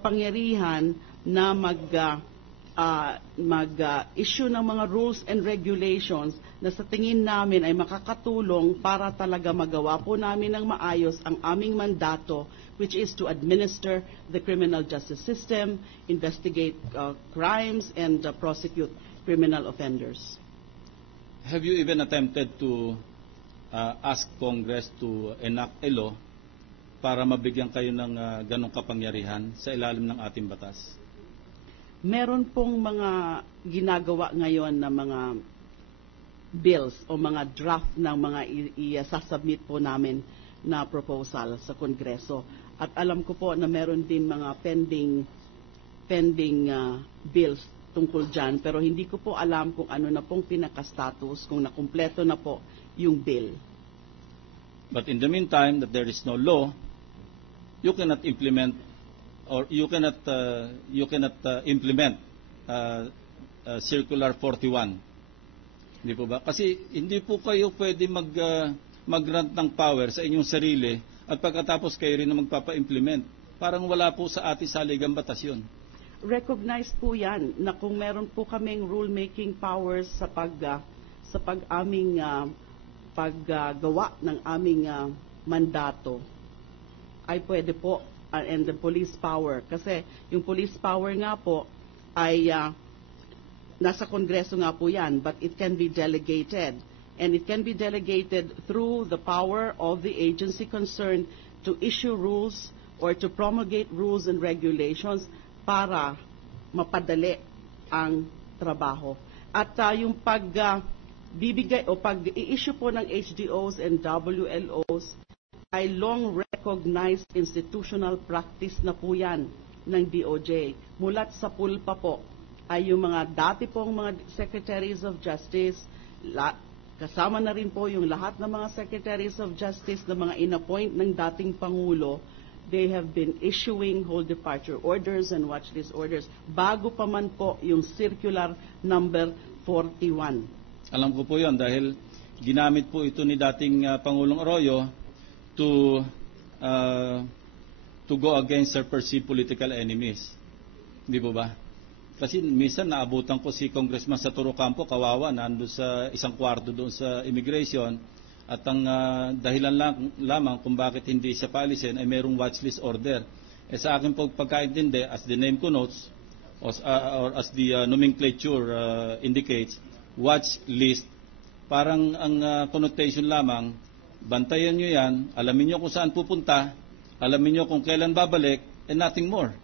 kapangyarihan na mag-issue ng mga rules and regulations na sa tingin namin ay makakatulong para talaga magawa po namin ng maayos ang aming mandato, which is to administer the criminal justice system, investigate crimes, and prosecute criminal offenders. Have you even attempted to ask Congress to enact a law para mabigyan kayo ng ganong kapangyarihan sa ilalim ng ating batas? Meron pong mga ginagawa ngayon na mga bills o mga draft ng mga i-submit po namin na proposal sa Kongreso. At alam ko po na meron din mga pending bills tungkol dyan, pero hindi ko po alam kung ano na pong pinaka-status, kung nakumpleto na po yung bill. But in the meantime, that there is no law, you cannot implement or you cannot implement Circular 41. Hindi po ba? Kasi hindi po kayo pwede mag-grant ng power sa inyong sarili at pagkatapos kayo rin na magpapa-implement. Parang wala po sa ating saligang batas yun. Recognized po yan na kung meron po kaming rule-making powers sa paggawa ng aming mandato, ay pwede po, and the police power. Kasi yung police power nga po ay nasa Kongreso nga po yan, but it can be delegated. And it can be delegated through the power of the agency concerned to issue rules or to promulgate rules and regulations para mapadali ang trabaho. At yung pagbibigay o pag-i-issue po ng HDOs and WLOs ay long recognized institutional practice na po yan ng DOJ. Mulat sa pulpa po ay yung mga dati pong mga Secretaries of Justice, kasama na rin po yung lahat ng mga Secretaries of Justice na mga inappoint ng dating Pangulo. They have been issuing whole departure orders and watch list orders bago pa man po yung circular number 41. Alam ko po yun dahil ginamit po ito ni dating Pangulong Arroyo to go against her perceived political enemies. Hindi po ba? Kasi minsan naabutan ko si Congressman Saturo Campo, kawawa, nando sa isang kwarto doon sa immigration. At ang dahilan lamang kung bakit hindi siya paalisin ay mayroong watchlist order. Sa akin po pagkaintindi, as the name connotes, or as the nomenclature indicates, watchlist, parang ang connotation lamang, bantayan nyo yan, alamin nyo kung saan pupunta, alamin nyo kung kailan babalik, and nothing more.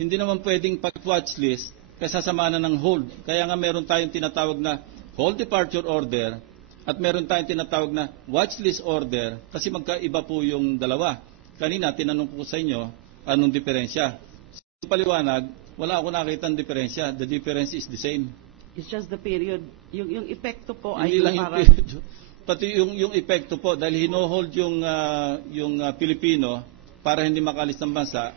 Hindi naman pwedeng pag-watchlist, kaya sasama na ng hold. Kaya nga meron tayong tinatawag na hold departure order, at meron tayong tinatawag na watchlist order kasi magkaiba po yung dalawa. Kanina, tinanong ko sa inyo, anong diferensya? Sa paliwanag, wala ako nakita ng diferensya. The difference is the same. It's just the period. Yung epekto po hindi ay lang parang... Pati yung epekto po, dahil hinohold yung Pilipino para hindi makalis ng bansa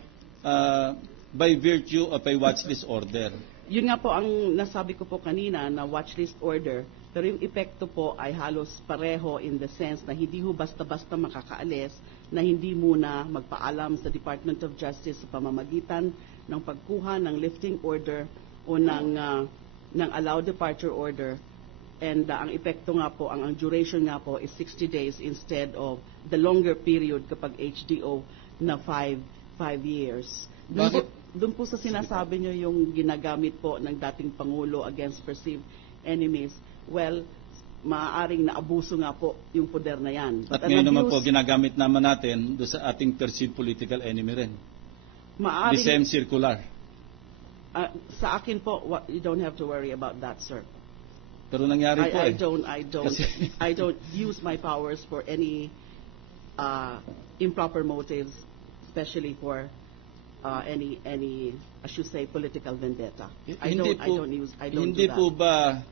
by virtue of a watchlist order. Yun nga po ang nasabi ko po kanina na watchlist order, pero yung epekto po ay halos pareho in the sense na hindi ho basta-basta makakaalis, na hindi muna magpaalam sa Department of Justice sa pamamagitan ng pagkuha ng lifting order o ng allowed departure order. And ang epekto nga po, ang duration nga po is 60 days instead of the longer period kapag HDO na 5 years. Doon po sa sinasabi nyo yung ginagamit po ng dating Pangulo against perceived enemies, well, maaaring naabuso nga po yung poder na yan. At ngayon naman po, ginagamit naman natin doon sa ating perceived political enemy rin. The same circular. Sa akin po, you don't have to worry about that, sir. Pero nangyari po I don't use my powers for any improper motives, especially for any I should say political vendetta. Hindi po ba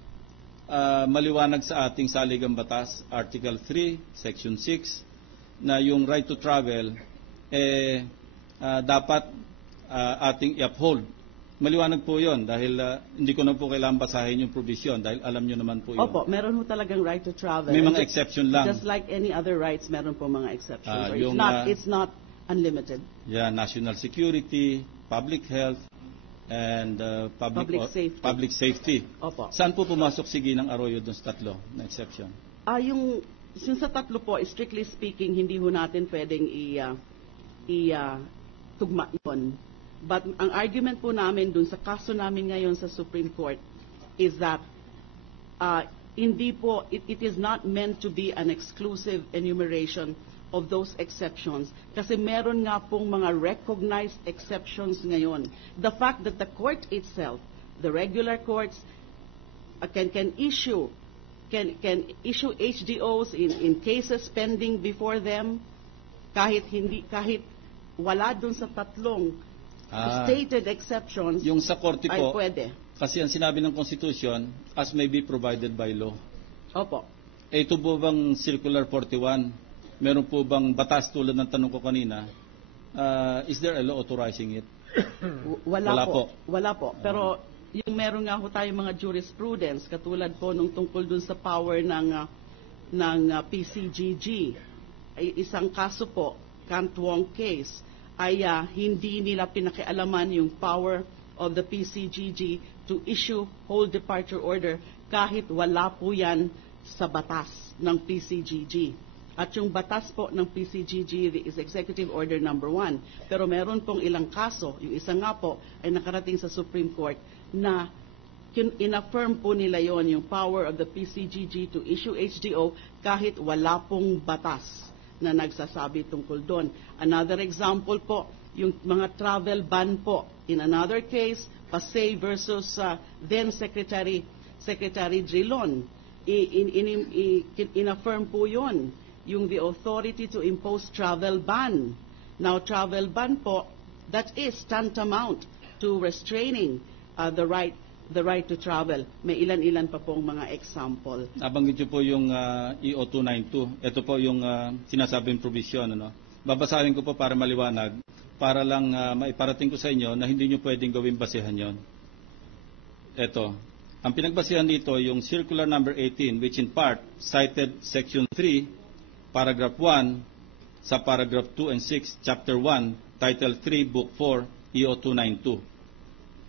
maliwanag sa ating saligang batas, Article 3, Section 6, na yung right to travel dapat ating i-uphold. Maliwanag po yun dahil hindi ko na po kailangan basahin yung provision dahil alam nyo naman po yun. Opo, meron po talagang right to travel. May mga exception lang. Just like any other rights, meron po mga exceptions. unlimited. Yeah, national security, public health, and public safety. Opo. Saan po pumasok si Ginang Arroyo doon sa tatlo na exception? Yung sa tatlo po, strictly speaking, hindi ho natin pwedeng tugma yun. But ang argument po namin dun sa kaso namin ngayon sa Supreme Court is that hindi po, it is not meant to be an exclusive enumeration of those exceptions. Kasi meron nga pong mga recognized exceptions ngayon. The fact that the court itself, the regular courts, can issue HDOs in cases pending before them, kahit wala dun sa tatlong stated exceptions, yung sa korte ay po, pwede. kasi ang sinabi ng Constitution, as may be provided by law. Opo. Ito po bang Circular 41? Meron po bang batas tulad ng tanong ko kanina? Is there a law authorizing it? Wala po. Wala po. Pero yung meron nga ho tayong mga jurisprudence, katulad po nung tungkol dun sa power ng PCGG, ay isang kaso po, Cantwong case, ay hindi nila pinakialaman yung power of the PCGG to issue whole departure order kahit wala po yan sa batas ng PCGG. At yung batas po ng PCGG is Executive Order number 1. Pero meron pong ilang kaso, yung isa nga po ay nakarating sa Supreme Court na inaffirm po nila yon yung power of the PCGG to issue HDO kahit wala pong batas na nagsasabi tungkol doon. Another example po, yung mga travel ban po. In another case, Pasay versus then Secretary Drilon. Inaffirm po yon yung the authority to impose travel ban. Now, travel ban po, that is tantamount to restraining the right to travel. May ilan-ilan pa pong mga example. Nabanggit niyo po yung EO 292. Ito po yung sinasabing provision. Ano? Babasahin ko po para maliwanag, para lang maiparating ko sa inyo na hindi niyo pwedeng gawing basehan yon. Ito. Ang pinagbasihan dito, yung Circular number 18, which in part cited Section 3, Paragraph 1, sa Paragraph 2 and 6, Chapter 1, Title 3, Book 4, EO 292.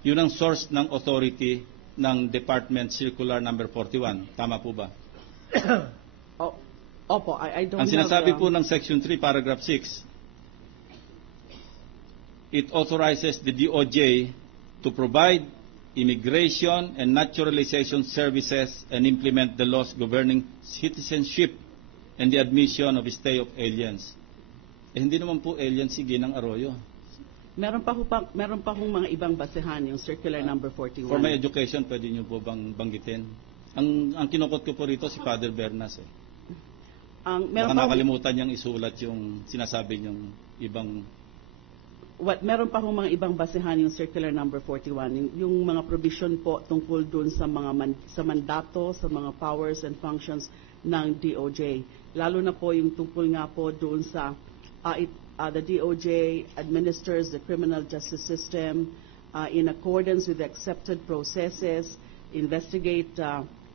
Yun ang source ng authority ng Department Circular number 41. Tama po ba? Opo, I don't Ang sinasabi po ng Section 3, Paragraph 6, it authorizes the DOJ to provide immigration and naturalization services and implement the laws governing citizenship and the admission of stay of aliens. Hindi naman po alien si Ginang Arroyo. Meron pa hong mga ibang basehan yung Circular number 41. For my education, pwede niyo po bang banggitin? Ang kinukot ko po rito si Father Bernas. Baka nakalimutan niyang isulat yung sinasabi niyong ibang... Meron pa hong mga ibang basehan yung Circular number 41. Yung mga provision po tungkol dun sa sa mandato, sa mga powers and functions ng DOJ. Lalo na po yung tungkol nga po doon sa the DOJ administers the criminal justice system in accordance with the accepted processes, investigate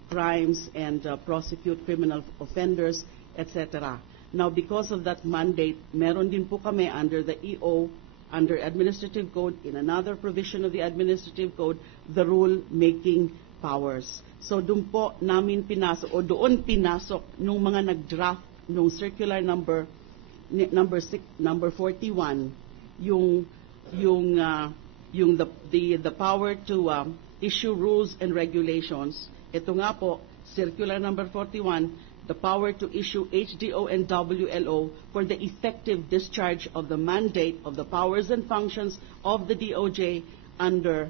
crimes and prosecute criminal offenders, etc. Now, because of that mandate, meron din po kami under the EO, under Administrative Code, in another provision of the Administrative Code, the rule-making powers. So doon po namin doon pinasok nung mga nag-draft nung Circular number 41 the power to issue rules and regulations. Ito nga po, Circular number 41, the power to issue HDO and WLO for the effective discharge of the mandate of the powers and functions of the DOJ under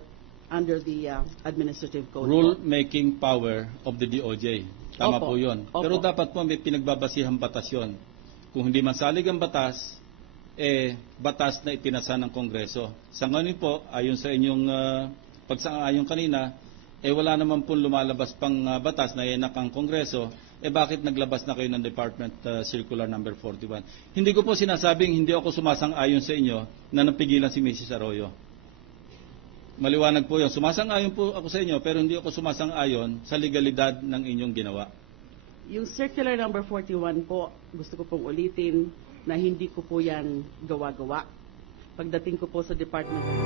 the Administrative Code. Rule-making power of the DOJ. Tama Opo. po yun. Opo. Pero dapat po may pinagbabasihang batas yun. Kung hindi man salig ang batas, batas na ipinasa ng Kongreso. Sa ngayon po, ayon sa inyong pagsang-ayon kanina, wala naman po lumalabas pang batas na yanak ang Kongreso, bakit naglabas na kayo ng Department Circular number 41? Hindi ko po sinasabing hindi ako sumasang-ayon sa inyo na napigilan si Mrs. Arroyo. Maliwanag po yun. Sumasang-ayon po ako sa inyo, pero hindi ako sumasang-ayon sa legalidad ng inyong ginawa. Yung Circular number 41 po, gusto ko pong ulitin, na hindi ko po yan gawa-gawa. Pagdating ko po sa Department of